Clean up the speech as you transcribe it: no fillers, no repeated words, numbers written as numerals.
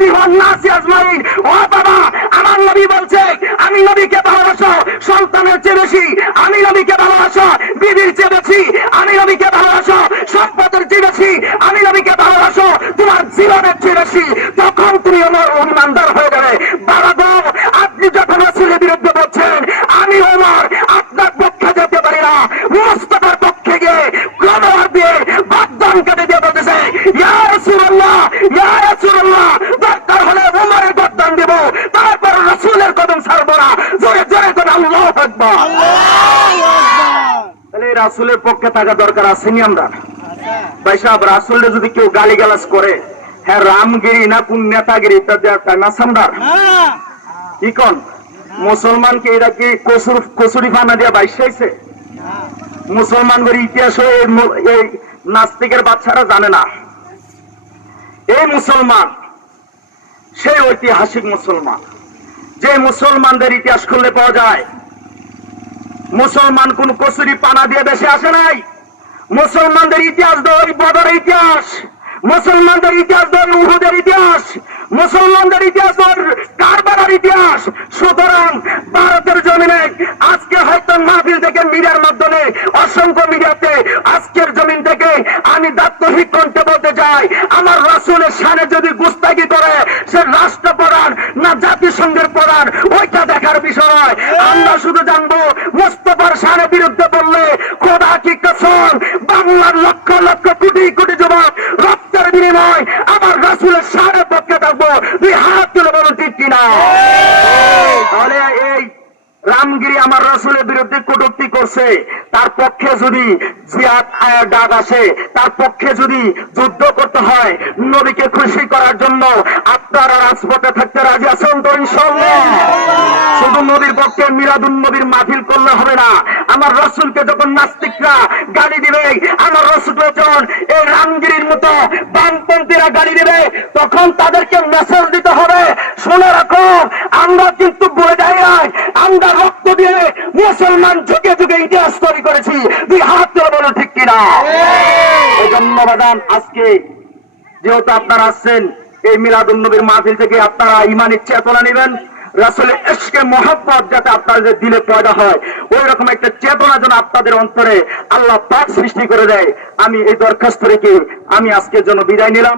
বিল্লাহি ওয়ান নাসি আজমাইন। ও বাবা, আমার নবী বলছে আমি নবীকে ভালোবাসো সন্তানের চেয়ে বেশি, আমি নবীকে ভালোবাসো বিবির চেয়ে বেশি, আমি নবীকে ভালোবাসো সম্পদের চেয়ে বেশি, আমি নবীকে ভালোবাসো তোমার জীবনের চেয়ে বেশি। তখন তুমি আমার ইমানদার হয়ে যাবে। বাবা গো, আপনি যখন রাসূলের বিরুদ্ধে বলছেন, আমি ওমর আপনার পক্ষে যেতে পারি না, মুস্তাফার পক্ষে গিয়ে গলার দিয়ে বাগদান কেটে দিয়ে বলতেছে ইয়া রাসূলুল্লাহ, ইয়া রাসূলুল্লাহ, দরকার হলে ওমরের বাগদান দেব, তারপর রাসূলের কদম ছাড়বো না। জোরে জোরে করে আল্লাহু আকবার। তাহলে রাসূলের পক্ষে থাকা দরকার আসেনি আমরা? ভাই সাহেব, রাসূলের যদি কেউ গালিগালাজ করে, হ্যাঁ রামগিরি না কোন নেতাগিরি, তার না সামদার কি কন? মুসলমানকে এরা কি কসুরি ফানা দিয়ে বাইসাইছে? মুসলমানদের ইতিহাস এই নাস্তিকের বাচ্চারা জানে না। এই মুসলমান সেই ঐতিহাসিক মুসলমান, যে মুসলমানদের ইতিহাস খুললে পাওয়া যায় মুসলমান কোন কসুরি পানা দিয়ে দেশে আসে নাই। মুসলমানদের ইতিহাস ধর বদরের ইতিহাস, মুসলমানদের ইতিহাস ধর উহুদের ইতিহাস, মুসলমানদের ইতিহাস ধর কারবালার ইতিহাস। সুতরাং ভারতের জমিনে আজকে হয়তো মাহফিল থেকে মিডিয়ার মাধ্যমে অসংখ্য মিডিয়াতে আজকের জমিন থেকে আমি দাপ্তহিক কণ্ঠে বলতে চাই, আমার রাসূলের শানে যদি গুস্তাখি করে সে রাষ্ট্রপ্রধান না জাতিসংঘের প্রধান ওইটা দেখার বিষয় নয়। আমরা শুধু জানবো মুস্তাফার শানের বিরুদ্ধে বললে খোদা কি কসম, বাংলার লক্ষ লক্ষ কোটি কোটি যুবক রক্তের বিনিময় আমার রাসূলের শানের পক্ষে থাকবো। দুই হাত তুলে বলুন ঠিক কিনা? তাহলে এই রামগিরি আমার রাসূলের বিরুদ্ধে কটূক্তি করছে, তার পক্ষে যদি জিহাদ ডাক আসে, তার পক্ষে যদি যুদ্ধ করতে হয় নবীকে খুশি করার জন্য, আপনারা রাজপথে থাকতে রাজি আছেন তো ইনশাআল্লাহ? শুধু নবীর পক্ষে মিলাদুন নবীর মাহফিল করলে হবে না। আমার রাসূলকে যখন নাস্তিকরা গালি দিবে, আমার রাসূলকে যখন এই রামগিরির মতো বামপন্থীরা গালি দিবে, তখন তাদেরকে মেসেজ দিতে হবে, শুনে রাখো আমরা কিন্তু বলে যাই নাই, আমরা রক্ত দিয়ে মুসলমান যুগে যুগে ইতিহাস তৈরি করেছি। দুই হাত তুলে বলো ঠিক কিনা? এই জন্য বাদান আজকে যেহেতু আপনারা আসছেন এই মিলাদুন নবীর মাহফিল থেকে, আপনারা ইমানি চেতনা নেবেন, রাসূলের ইশকে মহব্বত যাতে আপনাদের দিলে পয়দা হয়, ওই রকম একটা চেতনা যেন আপনাদের অন্তরে আল্লাহ পাক সৃষ্টি করে দেয়। আমি এই দরখাস্ত রেখে আমি আজকের জন্য বিদায় নিলাম।